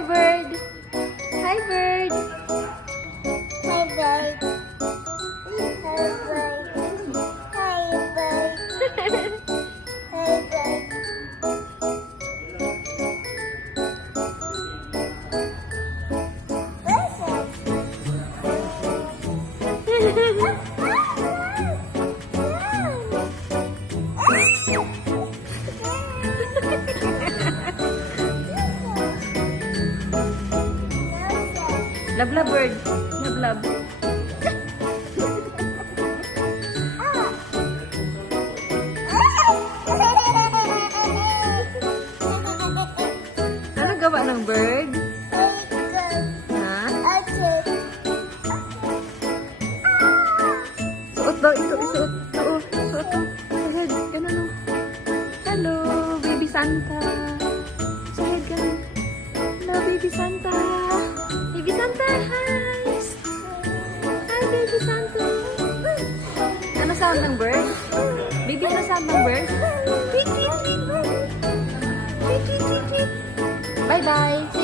Hi, bird. Hi, bird. Hi, bird. Hi, bird. Hi, bird. Hi, bird. Love, love, bird. Love, love. Ano gawa ng bird? Ha? Suot daw ito. Isuot. Suot. Suot. Sahid. Ganun o. Hello, baby Santa. Sahid, ganun. Hello, baby Santa. Baby Santa, hi! Hi, baby Santa. Ano sound ng bird? Baby, ano sound ng bird? Tweet, tweet, tweet. Tweet, tweet, tweet, tweet. Bye-bye.